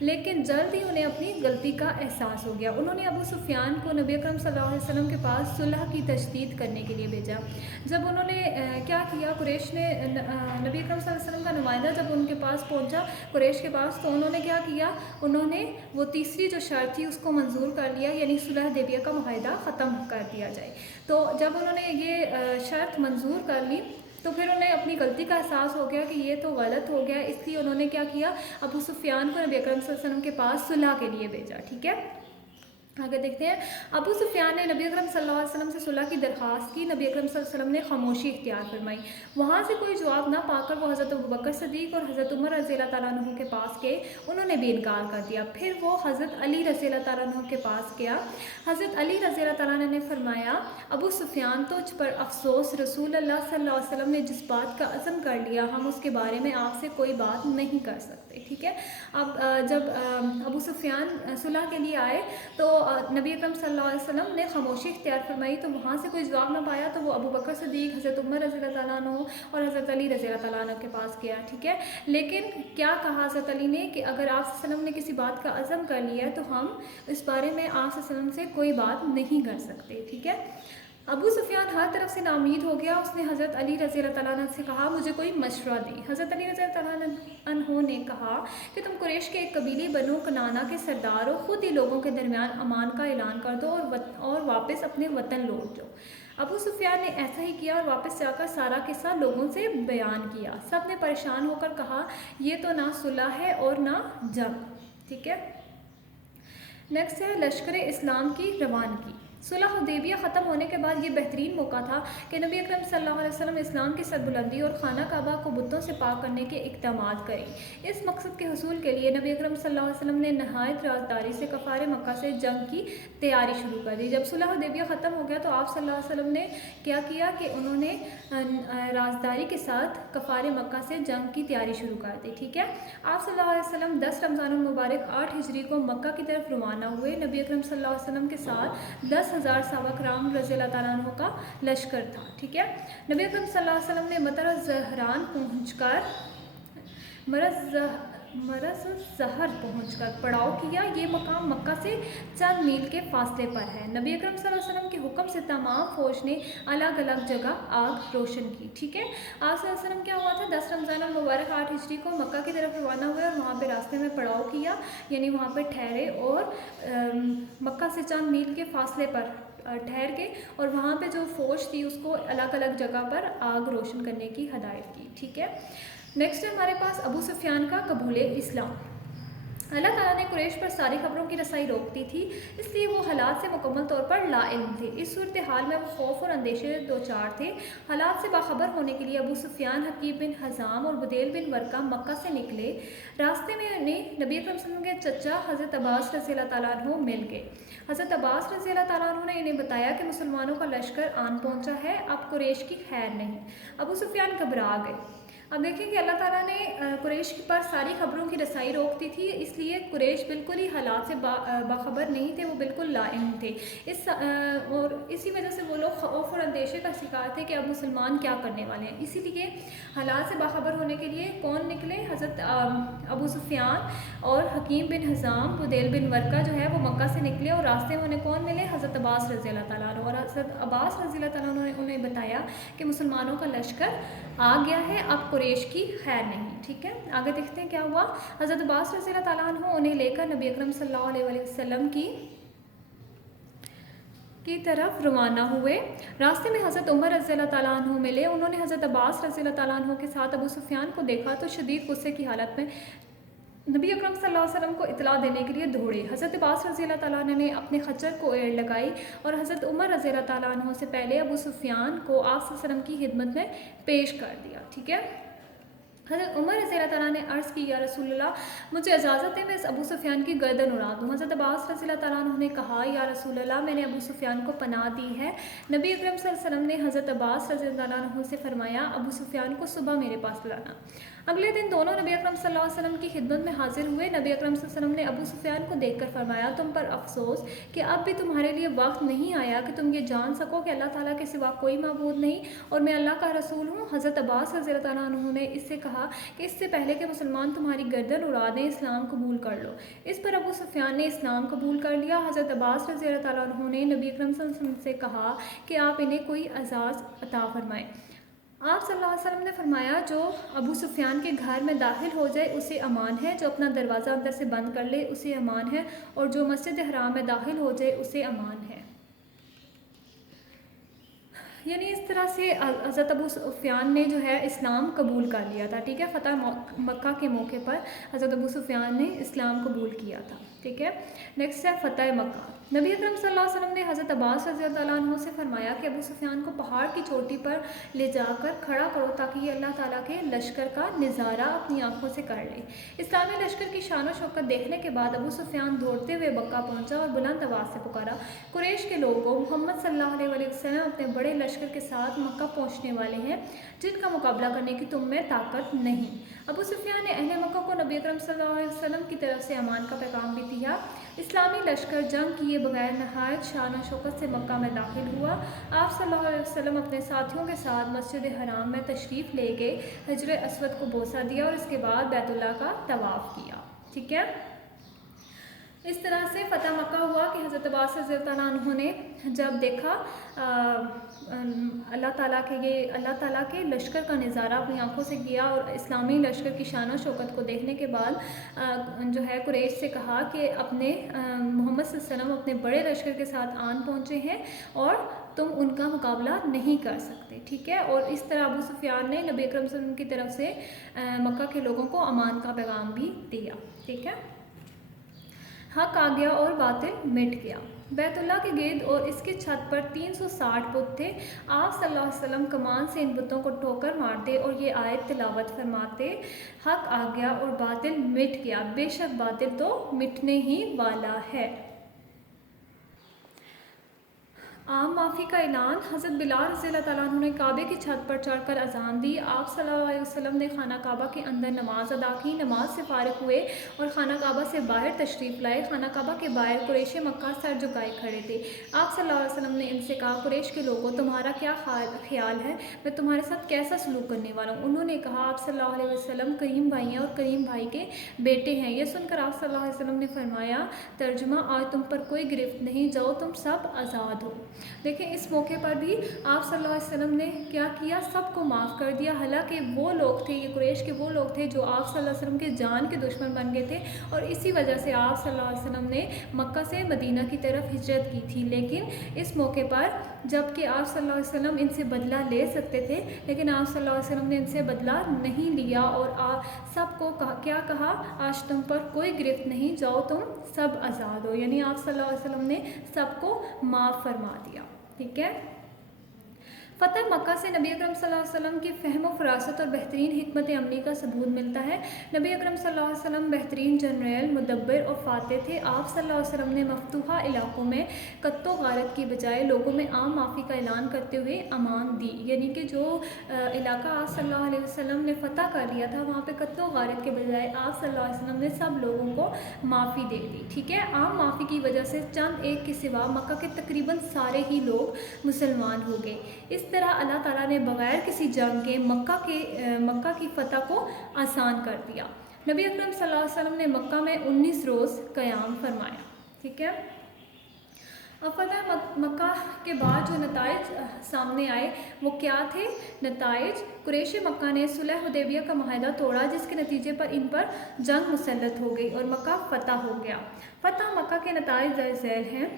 لیکن جلد ہی انہیں اپنی غلطی کا احساس ہو گیا۔ انہوں نے ابو سفیان کو نبی اکرم صلی اللہ علیہ وسلم کے پاس صلح کی تجدید کرنے کے لیے بھیجا۔ جب انہوں نے کیا کیا، قریش نے نبی اکرم صلی اللہ علیہ وسلم کا نمائندہ جب ان کے پاس پہنچا قریش کے پاس، تو انہوں نے کیا کیا، انہوں نے وہ تیسری جو شرط تھی اس کو منظور کر لیا، یعنی صلح حدیبیہ کا معاہدہ ختم کر دیا جائے۔ تو جب انہوں نے یہ شرط منظور کر لی تو پھر انہیں اپنی غلطی کا احساس ہو گیا کہ یہ تو غلط ہو گیا، اس لیے انہوں نے کیا کیا، ابو سفیان کو نبی اکرم صلی اللہ علیہ وسلم کے پاس صلح کے لیے بھیجا۔ ٹھیک ہے، آگے دیکھتے ہیں۔ ابو سفیان نے نبی اکرم صلی اللہ علیہ وسلم سے صلح کی درخواست کی، نبی اکرم صلی اللہ علیہ وسلم نے خاموشی اختیار فرمائی۔ وہاں سے کوئی جواب نہ پا کر وہ حضرت ابوبکر صدیق اور حضرت عمر رضی اللہ تعالیٰ عنہ کے پاس گئے، انہوں نے بھی انکار کر دیا۔ پھر وہ حضرت علی رضی اللہ تعالیٰ عنہ کے پاس گیا، حضرت علی رضی اللہ تعالیٰ عنہ نے فرمایا، ابو سفیان تجھ پر افسوس، رسول اللہ صلی اللہ علیہ وسلم نے جس بات کا عزم کر لیا ہم اس کے بارے میں آپ سے کوئی بات نہیں کر سکتے۔ ٹھیک ہے، اب جب ابو سفیان صلح کے لیے آئے تو نبی اکرم صلی اللہ علیہ وسلم نے خاموشی اختیار فرمائی، تو وہاں سے کوئی جواب نہ پایا تو وہ ابو بکر صدیق، حضرت عمر رضی اللہ تعالیٰ عنہ اور حضرت علی رضی اللہ تعالیٰ عنہ کے پاس گیا۔ ٹھیک ہے، لیکن کیا کہا حضرت علی نے کہ اگر آپ صلی اللہ علیہ وسلم نے کسی بات کا عزم کر لیا ہے تو ہم اس بارے میں آپ صلی اللہ علیہ وسلم سے کوئی بات نہیں کر سکتے۔ ٹھیک ہے، ابو سفیان ہر طرف سے ناامید ہو گیا، اس نے حضرت علی رضی اللہ تعالیٰ عنہ سے کہا مجھے کوئی مشورہ دیں۔ حضرت علی رضی اللہ تعالیٰ عنہ نے کہا کہ تم قریش کے ایک قبیلے بنو کنانہ کے سردار ہو، خود ہی لوگوں کے درمیان امان کا اعلان کر دو اور واپس اپنے وطن لوٹ جاؤ۔ ابو سفیان نے ایسا ہی کیا اور واپس جا کر سارا قصہ لوگوں سے بیان کیا۔ سب نے پریشان ہو کر کہا یہ تو نہ صلح ہے اور نہ جنگ۔ ٹھیک ہے، نیکسٹ ہے لشکر اسلام کی روانگی۔ صلح حدیبیہ ختم ہونے کے بعد یہ بہترین موقع تھا کہ نبی اکرم صلی اللہ علیہ وسلم اسلام کی سربلندی اور خانہ کعبہ کو بتوں سے پاک کرنے کے اقدامات کریں۔ اس مقصد کے حصول کے لیے نبی اکرم صلی اللہ علیہ وسلم نے نہایت رازداری سے کفار مکہ سے جنگ کی تیاری شروع کر دی۔ جب صلح حدیبیہ ختم ہو گیا تو آپ صلی اللہ علیہ وسلم نے کیا کیا کہ انہوں نے رازداری کے ساتھ کفار مکہ سے جنگ کی تیاری شروع کر دی۔ ٹھیک ہے، آپ صلی اللہ علیہ وسلم 10 رمضان المبارک 8 ہجری کو مکہ کی طرف روانہ ہوئے۔ نبی اکرم صلی اللہ علیہ وسلم کے ساتھ 10,000 صحابہ کرام رضی اللہ تعالیٰ عنہ کا لشکر تھا۔ ٹھیک ہے، نبی اکرم صلی اللہ علیہ وسلم نے مطر الزہران پہنچ کر مرز الزہر پہنچ کر پڑاؤ کیا۔ یہ مقام مکہ سے چند میل کے فاصلے پر ہے۔ نبی اکرم صلی اللہ علیہ وسلم کے حکم سے تمام فوج نے الگ الگ جگہ آگ روشن کی۔ ٹھیک ہے، آپ صلی اللہ علیہ وسلم کیا ہوا تھا، 10 رمضان المبارک 8 ہجری کو مکہ کی طرف روانہ ہوئے اور وہاں پہ راستے میں پڑاؤ کیا، یعنی وہاں پہ ٹھہرے اور مکہ سے چند میل کے فاصلے پر ٹھہر کے اور وہاں پہ جو فوج تھی اس کو الگ الگ جگہ پر آگ روشن کرنے کی ہدایت کی۔ ٹھیک ہے، نیکسٹ ہے ہمارے پاس ابو سفیان کا قبول اسلام۔ اللہ تعالیٰ نے قریش پر ساری خبروں کی رسائی روک دی تھی، اس لیے وہ حالات سے مکمل طور پر لا علم تھے۔ اس صورتحال میں وہ خوف اور اندیشے دو چار تھے۔ حالات سے باخبر ہونے کے لیے ابو سفیان، حکیم بن حزام اور بدیل بن ورقہ مکہ سے نکلے۔ راستے میں انہیں نبی اکرم صلی اللہ علیہ وسلم کے چچا حضرت عباس رضی اللہ تعالیٰ عنہ مل گئے۔ حضرت عباس رضی اللہ تعالیٰ عنہ نے انہیں بتایا کہ مسلمانوں کا لشکر آن پہنچا ہے، اب قریش کی خیر نہیں۔ ابو سفیان گھبرا گئے۔ اب دیکھیں کہ اللہ تعالیٰ نے قریش پر ساری خبروں کی رسائی روک دی تھی، اس لیے قریش بالکل ہی حالات سے باخبر نہیں تھے، وہ بالکل لا علم تھے۔ اور اسی وجہ سے وہ لوگ خوف اور اندیشے کا شکار تھے کہ اب مسلمان کیا کرنے والے ہیں۔ اسی لیے حالات سے باخبر ہونے کے لیے کون نکلے، حضرت ابو سفیان اور حکیم بن حزام، بدیل بن ورقہ جو ہے وہ مکہ سے نکلے اور راستے میں انہیں کون ملے، حضرت عباس رضی اللہ تعالیٰ عنہ، اور حضرت عباس رضی اللہ تعالیٰ عنہ نے انہیں بتایا کہ مسلمانوں کا لشکر آ گیا ہے، اب قریش کی خیر نہیں۔ ٹھیک ہے، آگے دیکھتے ہیں کیا ہوا۔ حضرت عباس رضی اللہ تعالیٰ عنہ انہیں لے کر نبی اکرم صلی اللہ علیہ وسلم کی طرف روانہ ہوئے۔ راستے میں حضرت عمر رضی اللہ تعالیٰ عنہ ملے، انہوں نے حضرت عباس رضی اللہ تعالیٰ عنہ کے ساتھ ابو سفیان کو دیکھا تو شدید غصے کی حالت میں نبی اکرم صلی اللہ علیہ وسلم کو اطلاع دینے کے لیے دوڑے۔ حضرت عباس رضی اللہ تعالیٰ عنہ نے اپنے خچر کو ایڑ لگائی اور حضرت عمر رضی اللہ تعالیٰ عنہ سے پہلے ابو سفیان کو آپ صلی اللہ علیہ وسلم کی خدمت میں پیش کر دیا۔ ٹھیک ہے، حضرت عمر رضی اللہ تعالیٰ نے عرض کی یا رسول اللہ مجھے اجازت ہے میں اس ابو سفیان کی گردن اڑا دوں۔ حضرت عباس رضی اللہ تعالیٰ عنہ نے کہا یا رسول اللہ میں نے ابو سفیان کو پناہ دی ہے۔ نبی اکرم صلی اللہ علیہ وسلم نے حضرت عباس رضی اللہ عنہ سے فرمایا ابو سفیان کو صبح میرے پاس لانا۔ اگلے دن دونوں نبی اکرم صلی اللہ علیہ وسلم کی خدمت میں حاضر ہوئے۔ نبی اکرم صلی اللہ علیہ وسلم نے ابو سفیان کو دیکھ کر فرمایا تم پر افسوس کہ اب بھی تمہارے لیے وقت نہیں آیا کہ تم یہ جان سکو کہ اللہ تعالیٰ کے سوا کوئی معبود نہیں اور میں اللہ کا رسول ہوں۔ حضرت عباس رضی اللہ عنہ نے اس سے کہا کہا کہ اس سے پہلے کہ مسلمان تمہاری گردن اڑا دیں اسلام قبول کر لو۔ اس پر ابو سفیان نے اسلام قبول کر لیا۔ حضرت عباس رضی اللہ تعالیٰ عنہ نے نبی اکرم صلی اللہ علیہ وسلم سے کہا کہ آپ انہیں کوئی اعزاز عطا فرمائیں۔ آپ صلی اللہ علیہ وسلم نے فرمایا جو ابو سفیان کے گھر میں داخل ہو جائے اسے امان ہے، جو اپنا دروازہ اندر سے بند کر لے اسے امان ہے، اور جو مسجد حرام میں داخل ہو جائے اسے امان ہے۔ یعنی اس طرح سے حضرت ابو سفیان نے جو ہے اسلام قبول کر لیا تھا، ٹھیک ہے۔ فتح مکہ کے موقع پر حضرت ابو سفیان نے اسلام قبول کیا تھا، ٹھیک ہے۔ نیکسٹ ہے فتح مکہ۔ نبی اکرم صلی اللہ علیہ وسلم نے حضرت عباس رضی اللہ عنہ سے فرمایا کہ ابو سفیان کو پہاڑ کی چوٹی پر لے جا کر کھڑا کرو تاکہ یہ اللہ تعالیٰ کے لشکر کا نظارہ اپنی آنکھوں سے کر لے۔ اسلامی لشکر کی شان و شوکت دیکھنے کے بعد ابو سفیان دوڑتے ہوئے مکہ پہنچا اور بلند آواز سے پکارا، قریش کے لوگوں، محمد صلی اللہ علیہ وسلم اپنے بڑے لشکر کے ساتھ مکہ پہنچنے والے ہیں جن کا مقابلہ کرنے کی تم میں طاقت نہیں۔ ابو سفیان نے اہل مکہ کو نبی اکرم صلی اللہ علیہ وسلم کی طرف سے امان کا پیغام بھی دیا۔ اسلامی لشکر جنگ کیے بغیر نہایت شان و شوکت سے مکہ میں داخل ہوا۔ آپ صلی اللہ علیہ وسلم اپنے ساتھیوں کے ساتھ مسجد حرام میں تشریف لے گئے، حجر اسود کو بوسہ دیا اور اس کے بعد بیت اللہ کا طواف کیا، ٹھیک ہے۔ اس طرح سے فتح مکہ ہوا کہ حضرت عباس رضی اللہ عنہ نے جب دیکھا اللہ تعالیٰ کے لشکر کا نظارہ اپنی آنکھوں سے کیا اور اسلامی لشکر کی شان و شوکت کو دیکھنے کے بعد جو ہے قریش سے کہا کہ اپنے محمد صلی اللہ علیہ وسلم اپنے بڑے لشکر کے ساتھ آن پہنچے ہیں اور تم ان کا مقابلہ نہیں کر سکتے، ٹھیک ہے۔ اور اس طرح ابو سفیان نے نبی اکرم صلی اللہ علیہ وسلم کی طرف سے مکہ کے لوگوں کو امان کا پیغام بھی دیا، ٹھیک ہے۔ حق آ گیا اور باطل مٹ گیا۔ بیت اللہ کے گرد اور اس کی چھت پر 360 بت تھے۔ آپ صلی اللہ علیہ وسلم کمان سے ان بتوں کو ٹھوکر مارتے اور یہ آیت تلاوت فرماتے، حق آ گیا اور باطل مٹ گیا، بے شک باطل تو مٹنے ہی والا ہے۔ عام معافی کا اعلان۔ حضرت بلال رضی اللہ تعالیٰ عنہ نے کعبے کی چھت پر چڑھ کر اذان دی۔ آپ صلی اللہ علیہ وسلم نے خانہ کعبہ کے اندر نماز ادا کی، نماز سے فارغ ہوئے اور خانہ کعبہ سے باہر تشریف لائے۔ خانہ کعبہ کے باہر قریش مکہ سر جھکائے کھڑے تھے۔ آپ صلی اللہ علیہ وسلم نے ان سے کہا، قریش کے لوگوں تمہارا کیا خیال ہے، میں تمہارے ساتھ کیسا سلوک کرنے والا ہوں؟ انہوں نے کہا، آپ صلی اللہ علیہ وسلم کریم بھائی ہیں اور کریم بھائی کے بیٹے ہیں۔ یہ سن کر آپ صلی اللہ علیہ وسلم نے فرمایا، ترجمہ، آج تم پر کوئی گرفت نہیں، جاؤ تم سب آزاد ہو۔ دیکھیں اس موقع پر بھی آپ صلی اللہ علیہ وسلم نے کیا کیا، سب کو معاف کر دیا۔ حالانکہ وہ لوگ تھے، یہ قریش کے وہ لوگ تھے جو آپ صلی اللہ علیہ وسلم کے جان کے دشمن بن گئے تھے اور اسی وجہ سے آپ صلی اللہ علیہ وسلم نے مکہ سے مدینہ کی طرف ہجرت کی تھی۔ لیکن اس موقع پر جب کہ آپ صلی اللہ علیہ وسلم ان سے بدلہ لے سکتے تھے، لیکن آپ صلی اللہ علیہ وسلم نے ان سے بدلہ نہیں لیا اور سب کو کیا کہا، آج تم پر کوئی گرفت نہیں، جاؤ تم سب آزاد ہو۔ یعنی آپ صلی اللہ علیہ وسلم نے سب کو معاف فرما دیا، ٹھیک ہے۔ فتح مکہ سے نبی اکرم صلی اللہ علیہ وسلم کی فہم و فراست اور بہترین حکمت عملی کا ثبوت ملتا ہے۔ نبی اکرم صلی اللہ علیہ وسلم بہترین جنرل، مدبر اور فاتح تھے۔ آپ صلی اللہ علیہ وسلم نے مفتوحہ علاقوں میں قتل و غارت کی بجائے لوگوں میں عام معافی کا اعلان کرتے ہوئے امان دی، یعنی کہ جو علاقہ آپ صلی اللہ علیہ وسلم نے فتح کر لیا تھا وہاں پہ قتل و غارت کے بجائے آپ صلی اللہ علیہ وسلم نے سب لوگوں کو معافی دے دی، ٹھیک ہے۔ عام معافی کی وجہ سے چند ایک کے سوا مکہ کے تقریباً سارے ہی لوگ مسلمان ہو گئے۔ اس طرح اللہ تعالیٰ نے بغیر کسی جنگ کے مکہ کی فتح کو آسان کر دیا۔ نبی اکرم صلی اللہ علیہ وسلم نے مکہ میں 19 روز قیام فرمایا، ٹھیک ہے۔ اب فتح مکہ کے بعد جو نتائج سامنے آئے وہ کیا تھے؟ نتائج: قریش مکہ نے صلح حدیبیہ کا معاہدہ توڑا جس کے نتیجے پر ان پر جنگ مسلط ہو گئی اور مکہ فتح ہو گیا۔ فتح مکہ کے نتائج درج ذیل ہیں۔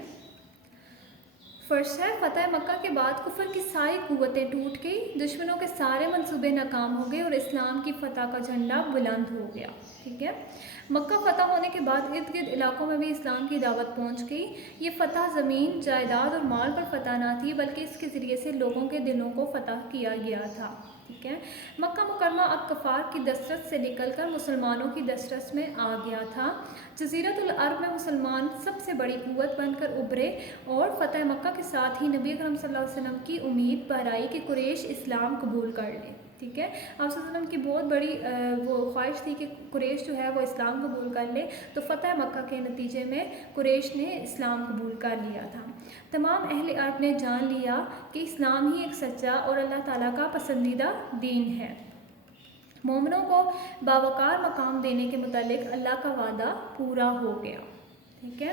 فرسٹ ہے، فتح مکہ کے بعد کفر کی ساری قوتیں ٹوٹ گئی، دشمنوں کے سارے منصوبے ناکام ہو گئے اور اسلام کی فتح کا جھنڈا بلند ہو گیا، ٹھیک ہے۔ مکہ فتح ہونے کے بعد ارد گرد علاقوں میں بھی اسلام کی دعوت پہنچ گئی۔ یہ فتح زمین، جائیداد اور مال پر فتح نہ تھی بلکہ اس کے ذریعے سے لوگوں کے دلوں کو فتح کیا گیا تھا، ٹھیک ہے۔ مکہ مکرمہ اب کفار کی دسترس سے نکل کر مسلمانوں کی دسترس میں آ گیا تھا۔ جزیرۃ العرب میں مسلمان سب سے بڑی قوت بن کر ابھرے اور فتح مکہ کے ساتھ ہی نبی اکرم صلی اللہ علیہ وسلم کی امید بہرائی کہ قریش اسلام قبول کر لے، ٹھیک ہے۔ آپ صلی اللہ علیہ وسلم کی بہت بڑی وہ خواہش تھی کہ قریش جو ہے وہ اسلام قبول کر لے، تو فتح مکہ کے نتیجے میں قریش نے اسلام قبول کر لیا تھا۔ تمام اہل عرب نے جان لیا کہ اسلام ہی ایک سچا اور اللہ تعالیٰ کا پسندیدہ دین ہے۔ مومنوں کو باوقار مقام دینے کے متعلق اللہ کا وعدہ پورا ہو گیا. ٹھیک ہے.